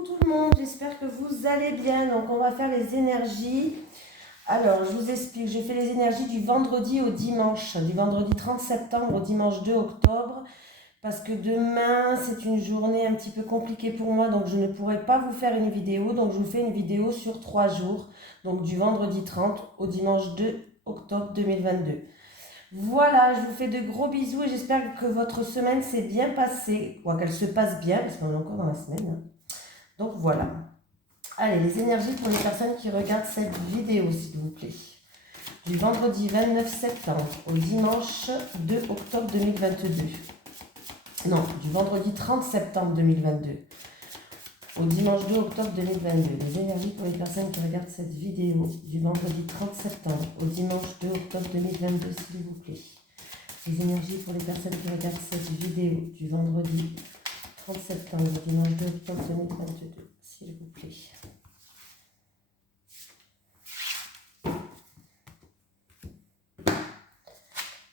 Coucou tout le monde, j'espère que vous allez bien. Donc on va faire les énergies. Alors je vous explique, je fais les énergies du vendredi au dimanche, du vendredi 30 septembre au dimanche 2 octobre, parce que demain c'est une journée un petit peu compliquée pour moi, donc je ne pourrai pas vous faire une vidéo, donc je vous fais une vidéo sur 3 jours, donc du vendredi 30 au dimanche 2 octobre 2022. Voilà, je vous fais de gros bisous et j'espère que votre semaine s'est bien passée, quoi qu'elle se passe bien, parce qu'on est encore dans la semaine. Donc voilà. Allez, les énergies pour les personnes qui regardent cette vidéo, s'il vous plaît. Du vendredi 29 septembre au dimanche 2 octobre 2022. Non, du vendredi 30 septembre 2022 au dimanche 2 octobre 2022. Les énergies pour les personnes qui regardent cette vidéo du vendredi 30 septembre au dimanche 2 octobre 2022, s'il vous plaît. Les énergies pour les personnes qui regardent cette vidéo du vendredi 30 septembre au dimanche 2 octobre 2022, s'il vous plaît.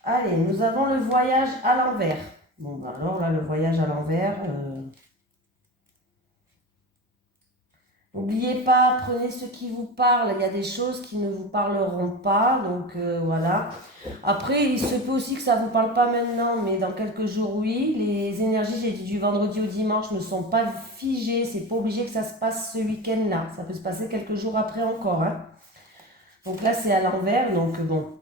Allez, nous avons le voyage à l'envers. Bon, ben alors là, le voyage à l'envers. N'oubliez pas, prenez ce qui vous parle. Il y a des choses qui ne vous parleront pas. Donc voilà. Après, il se peut aussi que ça ne vous parle pas maintenant, mais dans quelques jours, oui. Les énergies, j'ai dit du vendredi au dimanche, ne sont pas figées. C'est pas obligé que ça se passe ce week-end-là. Ça peut se passer quelques jours après encore. Hein. Donc là, c'est à l'envers. Donc bon.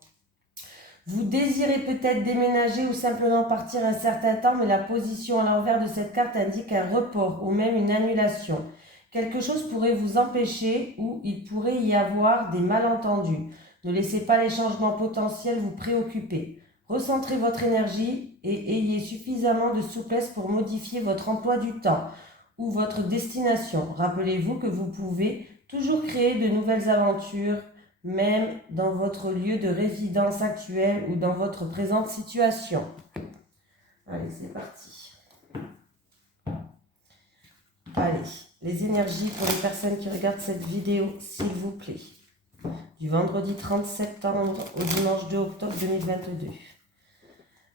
Vous désirez peut-être déménager ou simplement partir un certain temps, mais la position à l'envers de cette carte indique un report ou même une annulation. Quelque chose pourrait vous empêcher ou il pourrait y avoir des malentendus. Ne laissez pas les changements potentiels vous préoccuper. Recentrez votre énergie et ayez suffisamment de souplesse pour modifier votre emploi du temps ou votre destination. Rappelez-vous que vous pouvez toujours créer de nouvelles aventures, même dans votre lieu de résidence actuel ou dans votre présente situation. Allez, c'est parti. Allez, les énergies pour les personnes qui regardent cette vidéo, s'il vous plaît. Du vendredi 30 septembre au dimanche 2 octobre 2022.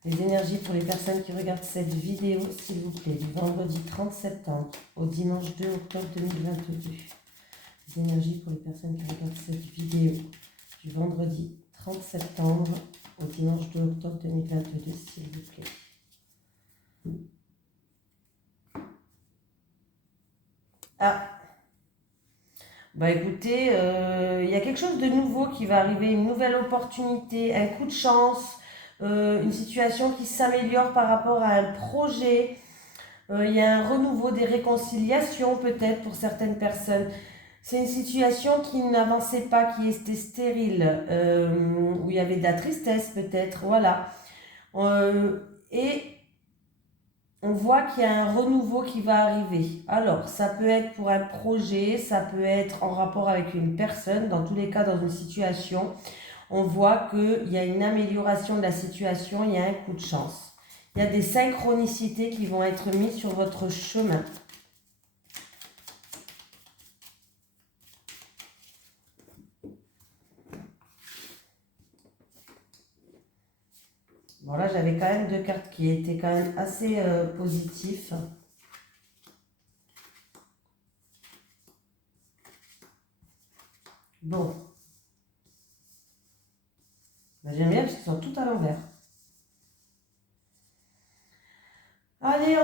Les énergies pour les personnes qui regardent cette vidéo, s'il vous plaît. Du vendredi 30 septembre au dimanche 2 octobre 2022. Les énergies pour les personnes qui regardent cette vidéo. Du vendredi 30 septembre au dimanche 2 octobre 2022, s'il vous plaît. Ah, bah écoutez, il y a quelque chose de nouveau qui va arriver, une nouvelle opportunité, un coup de chance, une situation qui s'améliore par rapport à un projet. Il y a un renouveau des réconciliations peut-être pour certaines personnes. C'est une situation qui n'avançait pas, qui était stérile, où il y avait de la tristesse peut-être, voilà. Et on voit qu'il y a un renouveau qui va arriver. Alors, ça peut être pour un projet, ça peut être en rapport avec une personne, dans tous les cas dans une situation. On voit qu'il y a une amélioration de la situation, il y a un coup de chance. Il y a des synchronicités qui vont être mises sur votre chemin. Bon là j'avais quand même deux cartes qui étaient quand même assez positifs. Bon. Ben, j'aime bien parce qu'ils sont tout à l'envers. Allez,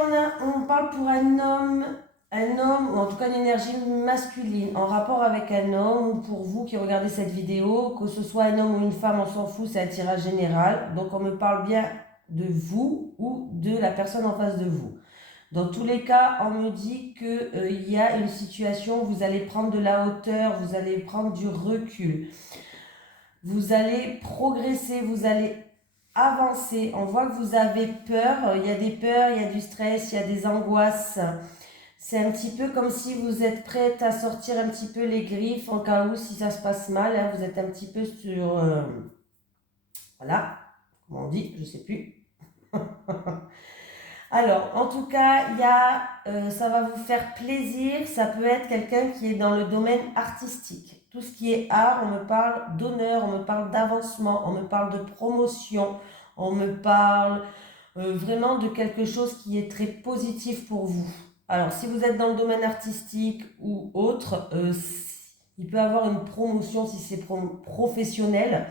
on parle pour un homme, ou en tout cas une énergie masculine, en rapport avec un homme, ou pour vous qui regardez cette vidéo, que ce soit un homme ou une femme, on s'en fout, c'est un tirage général. Donc on me parle bien de vous ou de la personne en face de vous. Dans tous les cas, on me dit qu'il y a une situation où vous allez prendre de la hauteur, vous allez prendre du recul. Vous allez progresser, vous allez avancer. On voit que vous avez peur, il y a des peurs, il y a du stress, il y a des angoisses. C'est un petit peu comme si vous êtes prête à sortir un petit peu les griffes en cas où si ça se passe mal. Hein, vous êtes un petit peu sur... voilà, comment on dit, je ne sais plus. Alors, en tout cas, ça va vous faire plaisir. Ça peut être quelqu'un qui est dans le domaine artistique. Tout ce qui est art, on me parle d'honneur, on me parle d'avancement, on me parle de promotion, on me parle vraiment de quelque chose qui est très positif pour vous. Alors, si vous êtes dans le domaine artistique ou autre, il peut avoir une promotion si c'est professionnel.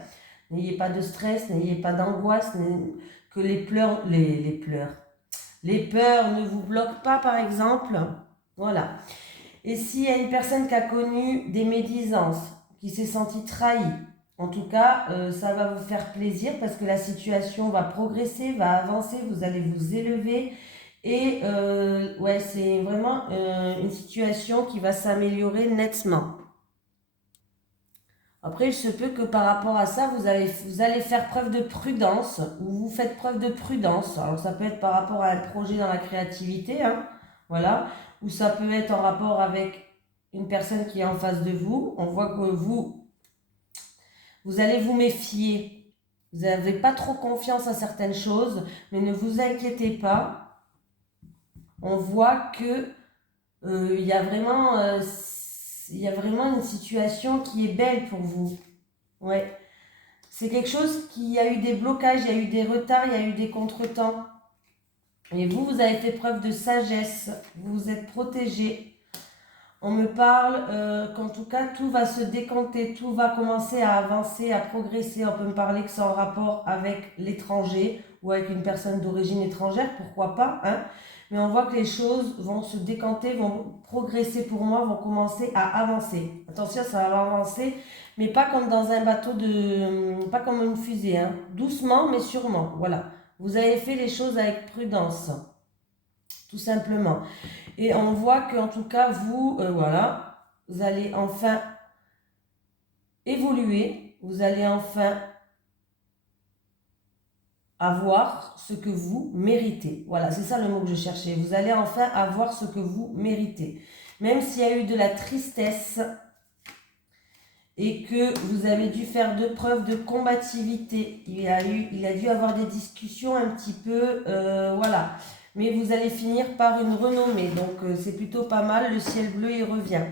N'ayez pas de stress, n'ayez pas d'angoisse, que les peurs ne vous bloquent pas, par exemple. Voilà. Et s'il y a une personne qui a connu des médisances, qui s'est sentie trahie, en tout cas, ça va vous faire plaisir parce que la situation va progresser, va avancer, vous allez vous élever. Et ouais, c'est vraiment une situation qui va s'améliorer nettement. Après, il se peut que par rapport à ça, vous allez faire preuve de prudence ou vous faites preuve de prudence. Alors, ça peut être par rapport à un projet dans la créativité, hein, voilà, ou ça peut être en rapport avec une personne qui est en face de vous. On voit que vous allez vous méfier. Vous n'avez pas trop confiance à certaines choses, mais ne vous inquiétez pas. On voit que il y a vraiment une situation qui est belle pour vous. Ouais. C'est quelque chose qui a eu des blocages, il y a eu des retards, il y a eu des contretemps. Et vous, vous avez fait preuve de sagesse, vous vous êtes protégé. On me parle qu'en tout cas, tout va se décanter, tout va commencer à avancer, à progresser. On peut me parler que c'est en rapport avec l'étranger ou avec une personne d'origine étrangère, pourquoi pas, hein. Mais on voit que les choses vont se décanter, vont progresser pour moi, vont commencer à avancer. Attention, ça va avancer, mais pas comme dans un bateau pas comme une fusée, hein. Doucement, mais sûrement, voilà. Vous avez fait les choses avec prudence, tout simplement. Et on voit qu'en tout cas, vous, voilà, vous allez enfin évoluer, vous allez enfin avoir ce que vous méritez. Voilà, c'est ça le mot que je cherchais. Vous allez enfin avoir ce que vous méritez. Même s'il y a eu de la tristesse et que vous avez dû faire de preuves de combativité, il a dû avoir des discussions un petit peu, voilà. Mais vous allez finir par une renommée, donc c'est plutôt pas mal, le ciel bleu il revient.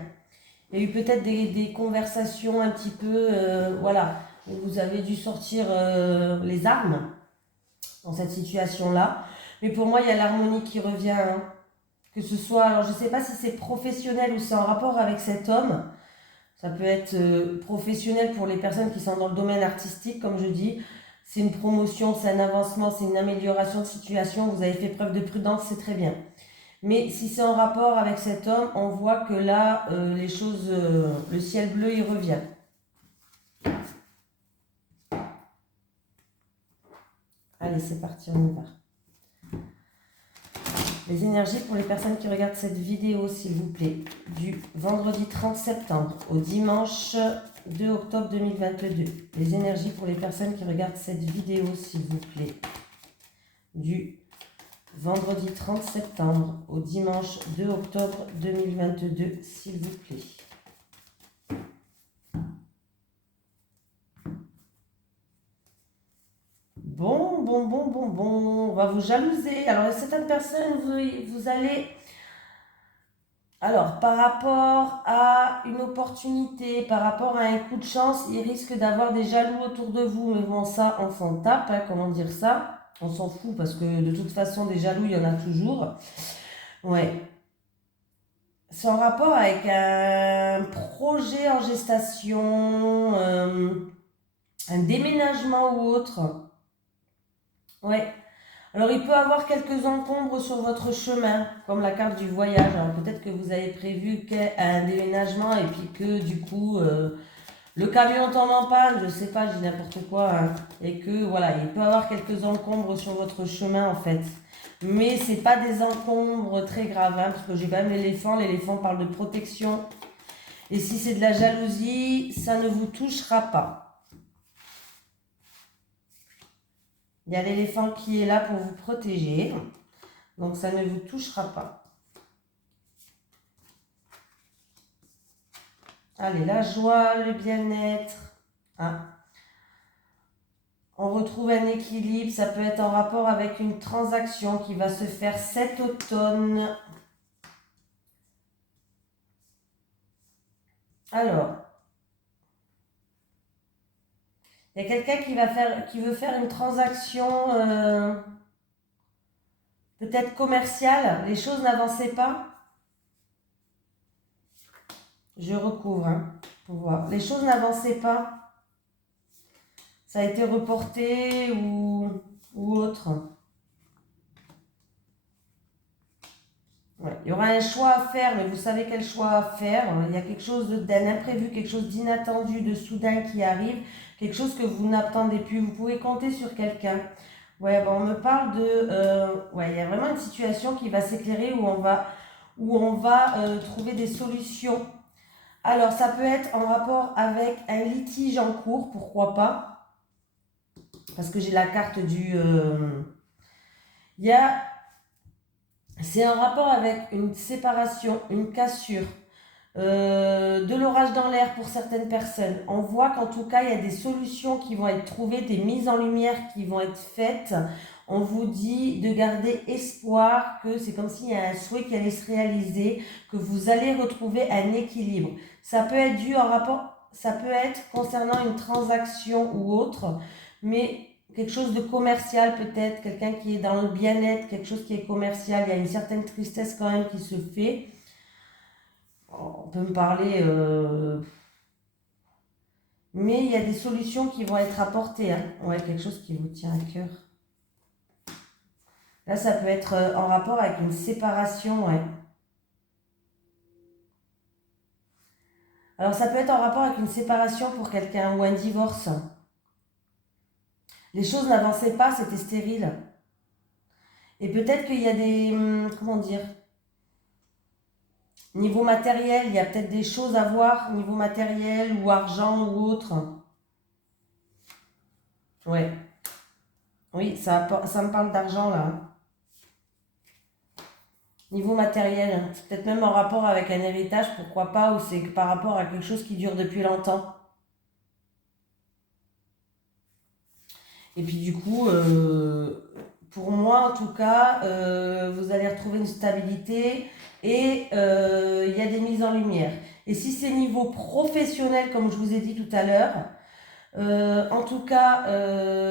Il y a eu peut-être des conversations un petit peu, voilà, où vous avez dû sortir les armes dans cette situation-là. Mais pour moi, il y a l'harmonie qui revient, hein. Que ce soit, alors je ne sais pas si c'est professionnel ou c'est en rapport avec cet homme. Ça peut être professionnel pour les personnes qui sont dans le domaine artistique, comme je dis. C'est une promotion, c'est un avancement, c'est une amélioration de situation. Vous avez fait preuve de prudence, c'est très bien. Mais si c'est en rapport avec cet homme, on voit que là, les choses, le ciel bleu, il revient. Allez, c'est parti, on y va. Les énergies pour les personnes qui regardent cette vidéo, s'il vous plaît, du vendredi 30 septembre au dimanche 2 octobre 2022. Les énergies pour les personnes qui regardent cette vidéo, s'il vous plaît, du vendredi 30 septembre au dimanche 2 octobre 2022, s'il vous plaît. Bon, on va vous jalouser. Alors, certaines personnes, vous allez... Alors, par rapport à une opportunité, par rapport à un coup de chance, il risque d'avoir des jaloux autour de vous. Mais bon, ça, on s'en tape, hein, comment dire ça? On s'en fout parce que de toute façon, des jaloux, il y en a toujours. Ouais. C'est en rapport avec un projet en gestation, un déménagement ou autre. Ouais. Alors, il peut avoir quelques encombres sur votre chemin, comme la carte du voyage. Alors, peut-être que vous avez prévu un déménagement et puis que du coup, le camion tombe en panne, je sais pas, je dis n'importe quoi, hein, et que voilà, il peut avoir quelques encombres sur votre chemin en fait. Mais c'est pas des encombres très graves, hein, parce que j'ai quand même l'éléphant parle de protection. Et si c'est de la jalousie, ça ne vous touchera pas. Il y a l'éléphant qui est là pour vous protéger, donc ça ne vous touchera pas. Allez, la joie, le bien-être. Hein. On retrouve un équilibre, ça peut être en rapport avec une transaction qui va se faire cet automne. Alors, il y a quelqu'un qui veut faire une transaction peut-être commerciale. Les choses n'avançaient pas. Je recouvre, hein, pour voir. Les choses n'avançaient pas. Ça a été reporté ou autre. Ouais. Il y aura un choix à faire, mais vous savez quel choix à faire. Il y a quelque chose d'un imprévu, quelque chose d'inattendu, de soudain qui arrive, quelque chose que vous n'attendez plus. Vous pouvez compter sur quelqu'un. Ouais, bon, on me parle de... ouais, il y a vraiment une situation qui va s'éclairer où on va trouver des solutions. Alors, ça peut être en rapport avec un litige en cours, pourquoi pas. Parce que j'ai la carte du... il y a... C'est en rapport avec une séparation, une cassure, de l'orage dans l'air pour certaines personnes. On voit qu'en tout cas, il y a des solutions qui vont être trouvées, des mises en lumière qui vont être faites. On vous dit de garder espoir, que c'est comme s'il y a un souhait qui allait se réaliser, que vous allez retrouver un équilibre. Ça peut être dû en rapport, ça peut être concernant une transaction ou autre, mais quelque chose de commercial peut-être, quelqu'un qui est dans le bien-être, quelque chose qui est commercial, il y a une certaine tristesse quand même qui se fait. On peut me parler, mais il y a des solutions qui vont être apportées, hein. Ouais, quelque chose qui vous tient à cœur. Là, ça peut être en rapport avec une séparation, ouais. Alors, ça peut être en rapport avec une séparation pour quelqu'un ou un divorce. Les choses n'avançaient pas, c'était stérile. Et peut-être qu'il y a des, comment dire, niveau matériel, il y a peut-être des choses à voir, niveau matériel ou argent ou autre. Ouais. Oui, ça me parle d'argent là, hein. Niveau matériel, hein. C'est peut-être même en rapport avec un héritage, pourquoi pas, ou c'est par rapport à quelque chose qui dure depuis longtemps. Et puis du coup, pour moi en tout cas, vous allez retrouver une stabilité et il y a des mises en lumière. Et si c'est niveau professionnel, comme je vous ai dit tout à l'heure, en tout cas,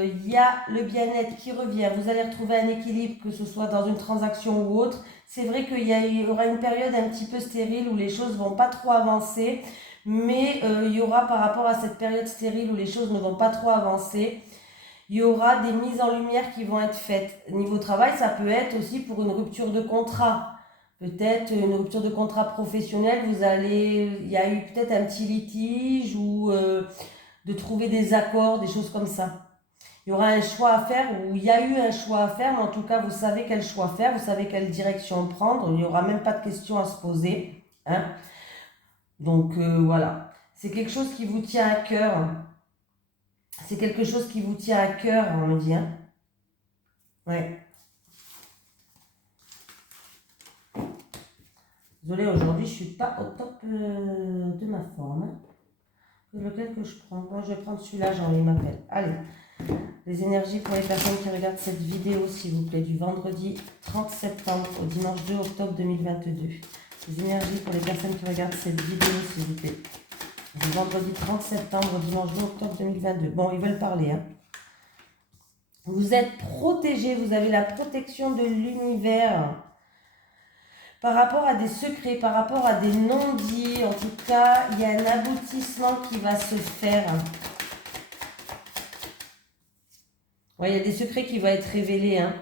il y a le bien-être qui revient. Vous allez retrouver un équilibre, que ce soit dans une transaction ou autre. C'est vrai qu'il y aura une période un petit peu stérile où les choses vont pas trop avancer, mais il y aura par rapport à cette période stérile où les choses ne vont pas trop avancer, il y aura des mises en lumière qui vont être faites. Niveau travail, ça peut être aussi pour une rupture de contrat. Peut-être une rupture de contrat professionnel, il y a eu peut-être un petit litige ou de trouver des accords, des choses comme ça. Il y aura un choix à faire, ou il y a eu un choix à faire, mais en tout cas, vous savez quel choix faire, vous savez quelle direction prendre, il n'y aura même pas de questions à se poser, hein. Donc voilà, c'est quelque chose qui vous tient à cœur. C'est quelque chose qui vous tient à cœur, on me dit, hein. Ouais. Désolée, aujourd'hui, je ne suis pas au top de ma forme, hein. Lequel que je prends? Moi, je vais prendre celui-là, il m'appelle. Allez, les énergies pour les personnes qui regardent cette vidéo, s'il vous plaît, du vendredi 30 septembre au dimanche 2 octobre 2022. Les énergies pour les personnes qui regardent cette vidéo, s'il vous plaît, du vendredi 30 septembre au dimanche 2 octobre 2022. Bon, ils veulent parler, hein. Vous êtes protégé, vous avez la protection de l'univers. Par rapport à des secrets, par rapport à des non-dits, en tout cas, il y a un aboutissement qui va se faire. Ouais, il y a des secrets qui vont être révélés, hein.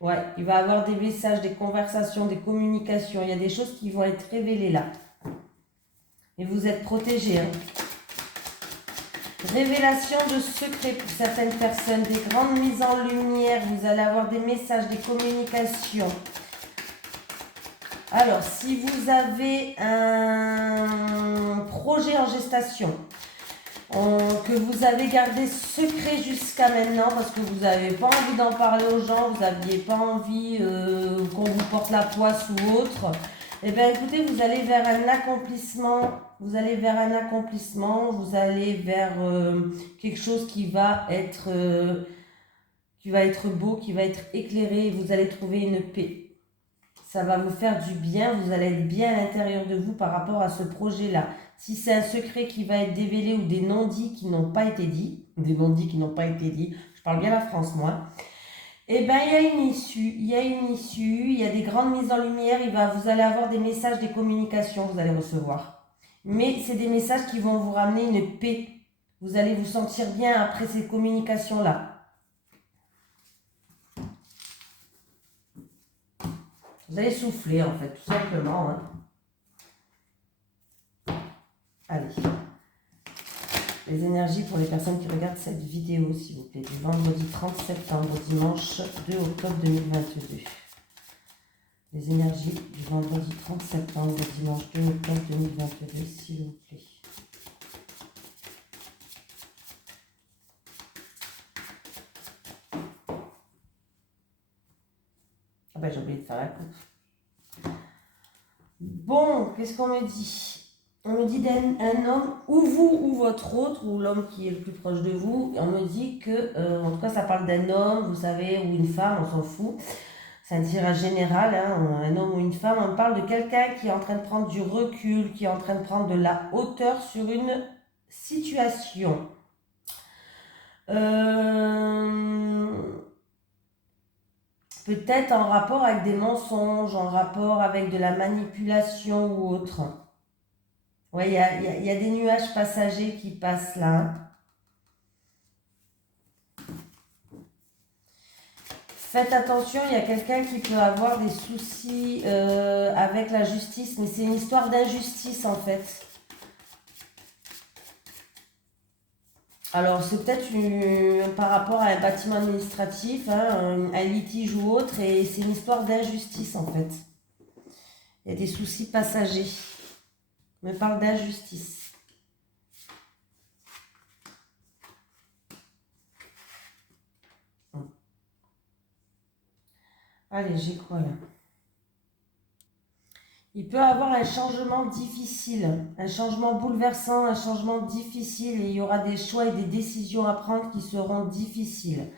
Ouais, il va y avoir des messages, des conversations, des communications. Il y a des choses qui vont être révélées là. Et vous êtes protégés, hein. Révélation de secrets pour certaines personnes, des grandes mises en lumière. Vous allez avoir des messages, des communications. Alors, si vous avez un projet en gestation, que vous avez gardé secret jusqu'à maintenant parce que vous n'avez pas envie d'en parler aux gens, vous n'aviez pas envie qu'on vous porte la poisse ou autre, eh bien écoutez, vous allez vers un accomplissement, vous allez vers quelque chose qui va être beau, qui va être éclairé, et vous allez trouver une paix. Ça va vous faire du bien, vous allez être bien à l'intérieur de vous par rapport à ce projet-là. Si c'est un secret qui va être dévoilé ou des non-dits qui n'ont pas été dits, je parle bien la France moi, eh bien il y a une issue, il y a des grandes mises en lumière, vous allez avoir des messages, des communications, vous allez recevoir. Mais c'est des messages qui vont vous ramener une paix. Vous allez vous sentir bien après ces communications-là. Vous allez souffler en fait, tout simplement. Hein. Allez. Les énergies pour les personnes qui regardent cette vidéo, s'il vous plaît, du vendredi 30 septembre au dimanche 2 octobre 2022. Les énergies du vendredi 30 septembre au dimanche 2 octobre 2022, s'il vous plaît. Ah ben j'ai oublié de faire la coupe. Bon, qu'est-ce qu'on me dit? On me dit d'un homme, ou vous, ou votre autre, ou l'homme qui est le plus proche de vous. Et on me dit que, en tout cas, ça parle d'un homme, vous savez, ou une femme, on s'en fout. C'est un tirage général, hein, un homme ou une femme. On parle de quelqu'un qui est en train de prendre du recul, qui est en train de prendre de la hauteur sur une situation. Peut-être en rapport avec des mensonges, en rapport avec de la manipulation ou autre. Ouais, il y a des nuages passagers qui passent là. Faites attention, il y a quelqu'un qui peut avoir des soucis avec la justice, mais c'est une histoire d'injustice en fait. Alors c'est peut-être par rapport à un bâtiment administratif, hein, un litige ou autre, et c'est une histoire d'injustice en fait. Il y a des soucis passagers. On me parle d'injustice. Allez, j'ai quoi là? Il peut y avoir un changement difficile, un changement bouleversant, un changement difficile, et il y aura des choix et des décisions à prendre qui seront difficiles.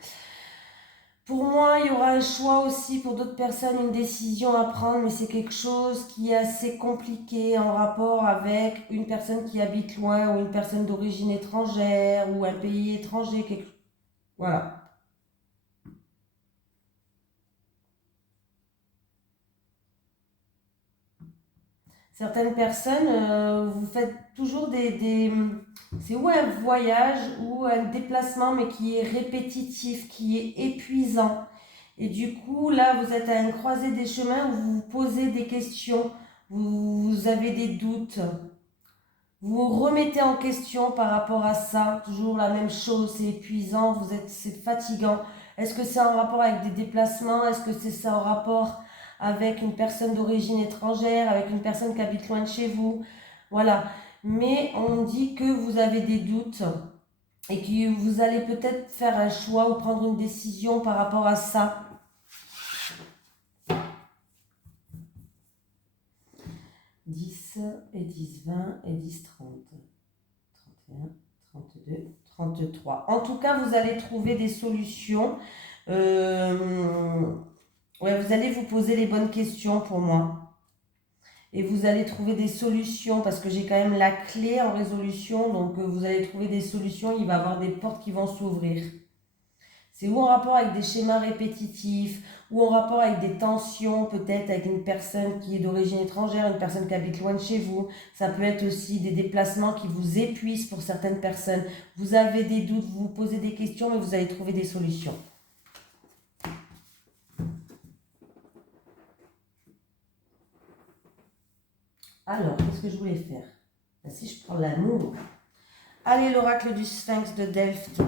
Pour moi, il y aura un choix aussi, pour d'autres personnes, une décision à prendre, mais c'est quelque chose qui est assez compliqué en rapport avec une personne qui habite loin ou une personne d'origine étrangère ou un pays étranger. Voilà. Certaines personnes, vous faites toujours c'est ou un voyage ou un déplacement, mais qui est répétitif, qui est épuisant. Et du coup, là, vous êtes à une croisée des chemins où vous vous posez des questions, vous avez des doutes, vous vous remettez en question par rapport à ça, toujours la même chose, c'est épuisant, c'est fatigant. Est-ce que c'est en rapport avec des déplacements? Est-ce que c'est ça en rapport avec une personne d'origine étrangère, avec une personne qui habite loin de chez vous? Voilà. Mais on dit que vous avez des doutes et que vous allez peut-être faire un choix ou prendre une décision par rapport à ça. « 10 et 10, 20 et 10, 30. 31, 32, 33. En tout cas, vous allez trouver des solutions. Ouais, vous allez vous poser les bonnes questions pour moi. Et vous allez trouver des solutions parce que j'ai quand même la clé en résolution. Donc, vous allez trouver des solutions. Il va y avoir des portes qui vont s'ouvrir. C'est ou en rapport avec des schémas répétitifs, ou en rapport avec des tensions, peut-être avec une personne qui est d'origine étrangère, une personne qui habite loin de chez vous. Ça peut être aussi des déplacements qui vous épuisent pour certaines personnes. Vous avez des doutes, vous vous posez des questions, mais vous allez trouver des solutions. Alors, qu'est-ce que je voulais faire? Si je prends l'amour. Allez, l'oracle du Sphinx de Delft.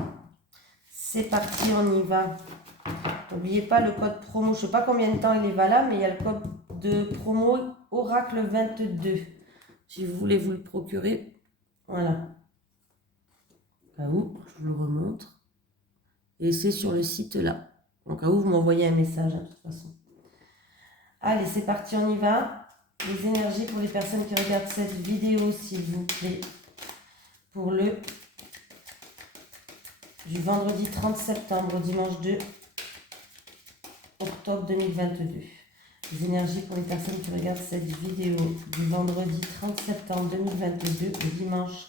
C'est parti, on y va. N'oubliez pas le code promo. Je ne sais pas combien de temps il est valable, mais il y a le code de promo Oracle 22. Si vous voulez vous le procurer. Voilà. Au cas où, je vous le remontre. Et c'est sur le site là. Au cas où, vous m'envoyez un message, de toute façon. Allez, c'est parti, on y va. Les énergies pour les personnes qui regardent cette vidéo, s'il vous plaît. Pour le du vendredi 30 septembre au dimanche 2 octobre 2022. Les énergies pour les personnes qui regardent cette vidéo du vendredi 30 septembre 2022 au dimanche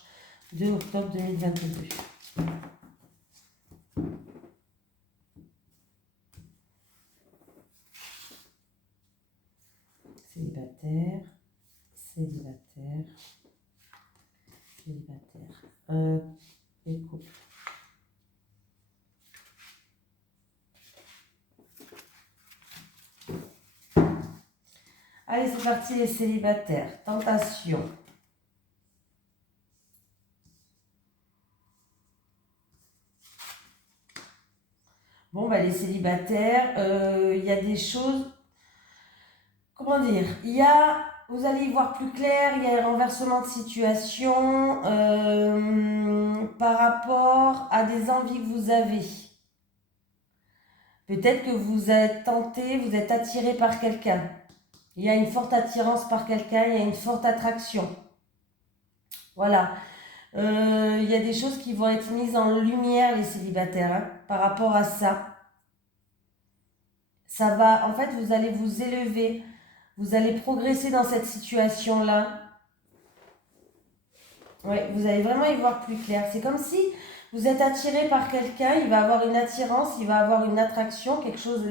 2 octobre 2022. Célibataire, célibataire, les couples. Allez, c'est parti les célibataires. Tentation. Bon, bah, les célibataires, il y a des choses, comment dire, vous allez y voir plus clair, il y a un renversement de situation par rapport à des envies que vous avez. Peut-être que vous êtes tenté, vous êtes attiré par quelqu'un. Il y a une forte attirance par quelqu'un, il y a une forte attraction. Voilà. Il y a des choses qui vont être mises en lumière, les célibataires, hein, par rapport à ça. Ça va, en fait, vous allez vous élever, vous allez progresser dans cette situation-là. Oui, vous allez vraiment y voir plus clair. C'est comme si vous êtes attiré par quelqu'un, il va avoir une attirance, il va avoir une attraction, quelque chose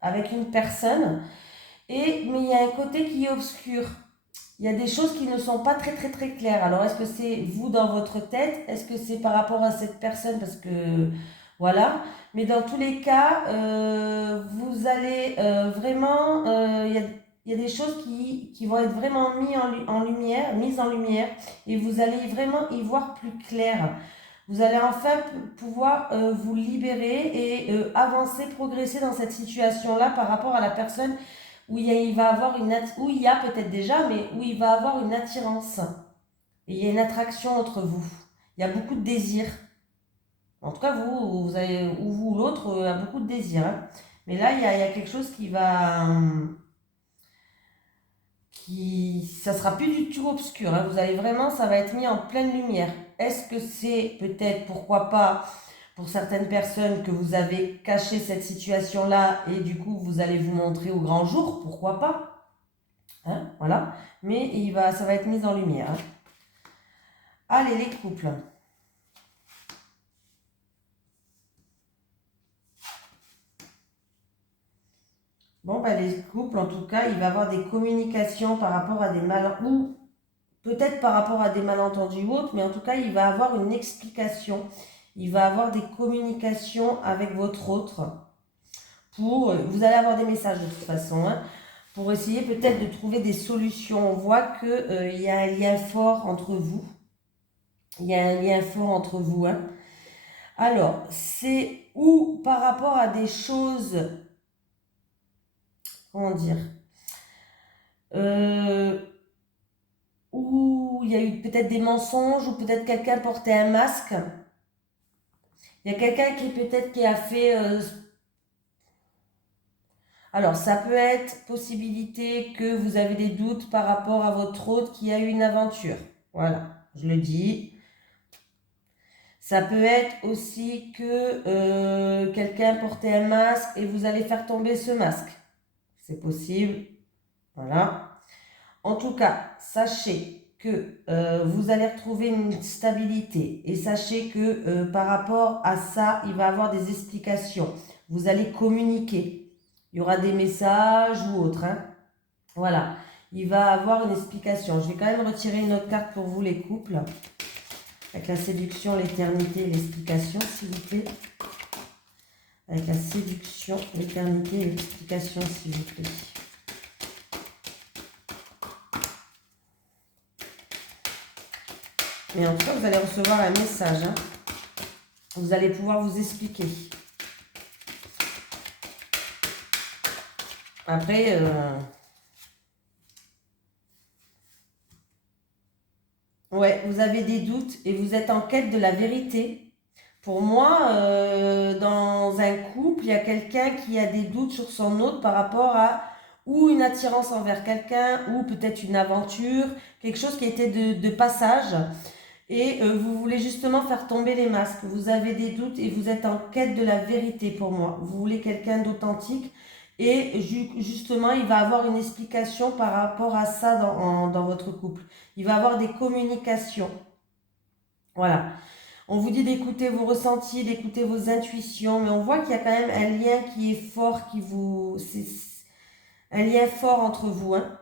avec une personne. Mais il y a un côté qui est obscur. Il y a des choses qui ne sont pas très très très claires. Alors, est-ce que c'est vous dans votre tête? Est-ce que c'est par rapport à cette personne? Parce que, voilà. Mais dans tous les cas, vous allez vraiment... il y a des choses qui vont être vraiment mises en lumière. Et vous allez vraiment y voir plus clair. Vous allez enfin pouvoir vous libérer et avancer, progresser dans cette situation-là par rapport à la personne où il va avoir où il y a peut-être déjà, mais où il va avoir une attirance. Et il y a une attraction entre vous. Il y a beaucoup de désir. En tout cas, vous avez, ou vous ou l'autre a beaucoup de désir. Hein. Mais là, il y a quelque chose qui va... ça sera plus du tout obscur. Hein. Vous allez vraiment, ça va être mis en pleine lumière. Est-ce que c'est peut-être, pourquoi pas, pour certaines personnes que vous avez caché cette situation-là et du coup, vous allez vous montrer au grand jour, pourquoi pas? Hein, voilà, mais ça va être mis en lumière. Hein. Allez, les couples. Bon, bah, les couples, en tout cas, il va y avoir des communications par rapport à des ou peut-être par rapport à des malentendus ou autres, mais en tout cas, il va avoir une explication. Il va avoir des communications avec votre autre. Vous allez avoir des messages de toute façon, hein, pour essayer peut-être de trouver des solutions. On voit qu'il y a un lien fort entre vous. Il y a un lien fort entre vous. Hein. Alors, c'est ou par rapport à des choses, comment dire, où il y a eu peut-être des mensonges, ou peut-être quelqu'un portait un masque. Il y a quelqu'un qui a fait... alors, ça peut être possibilité que vous avez des doutes par rapport à votre autre qui a eu une aventure. Voilà, je le dis. Ça peut être aussi que quelqu'un portait un masque et vous allez faire tomber ce masque. C'est possible. Voilà. En tout cas, sachez que vous allez retrouver une stabilité et sachez que par rapport à ça, il va y avoir des explications. Vous allez communiquer. Il y aura des messages ou autres. Hein. Voilà. Il va y avoir une explication. Je vais quand même retirer une autre carte pour vous, les couples. Avec la séduction, l'éternité et l'explication, s'il vous plaît. Avec la séduction, l'éternité et l'explication, s'il vous plaît. Mais en tout cas, vous allez recevoir un message. Hein. Vous allez pouvoir vous expliquer. Après, ouais, vous avez des doutes et vous êtes en quête de la vérité. Pour moi, dans un couple, il y a quelqu'un qui a des doutes sur son autre par rapport à ou une attirance envers quelqu'un ou peut-être une aventure, quelque chose qui était de passage. Et vous voulez justement faire tomber les masques. Vous avez des doutes et vous êtes en quête de la vérité pour moi. Vous voulez quelqu'un d'authentique et justement, il va avoir une explication par rapport à ça dans votre couple. Il va avoir des communications. Voilà. On vous dit d'écouter vos ressentis, d'écouter vos intuitions, mais on voit qu'il y a quand même un lien qui est fort, c'est un lien fort entre vous. Hein.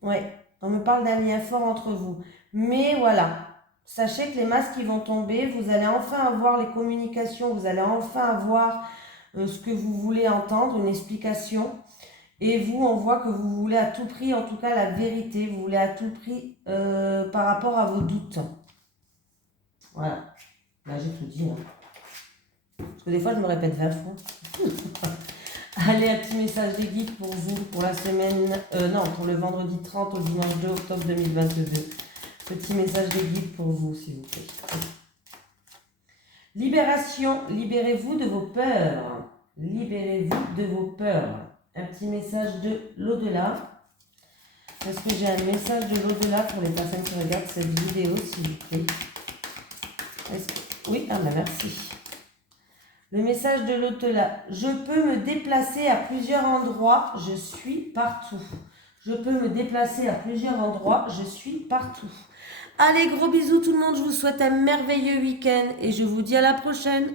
Ouais. On me parle d'un lien fort entre vous. Mais voilà, sachez que les masques qui vont tomber, vous allez enfin avoir les communications, vous allez enfin avoir ce que vous voulez entendre, une explication. Et vous, on voit que vous voulez à tout prix, en tout cas, la vérité. Vous voulez à tout prix par rapport à vos doutes. Voilà. Là, j'ai tout dit. Hein. Parce que des fois, je me répète 20 fois. Allez, un petit message des guides pour vous, pour la semaine... non, pour le vendredi 30 au dimanche 2 octobre 2022. Petit message des guides pour vous, s'il vous plaît. Libération. Libérez-vous de vos peurs. Libérez-vous de vos peurs. Un petit message de l'au-delà. Est-ce que j'ai un message de l'au-delà pour les personnes qui regardent cette vidéo, s'il vous plaît? Oui, ah ben merci. Le message de l'au-delà. Je peux me déplacer à plusieurs endroits, je suis partout. Je peux me déplacer à plusieurs endroits, je suis partout. Allez, gros bisous tout le monde, je vous souhaite un merveilleux week-end et je vous dis à la prochaine.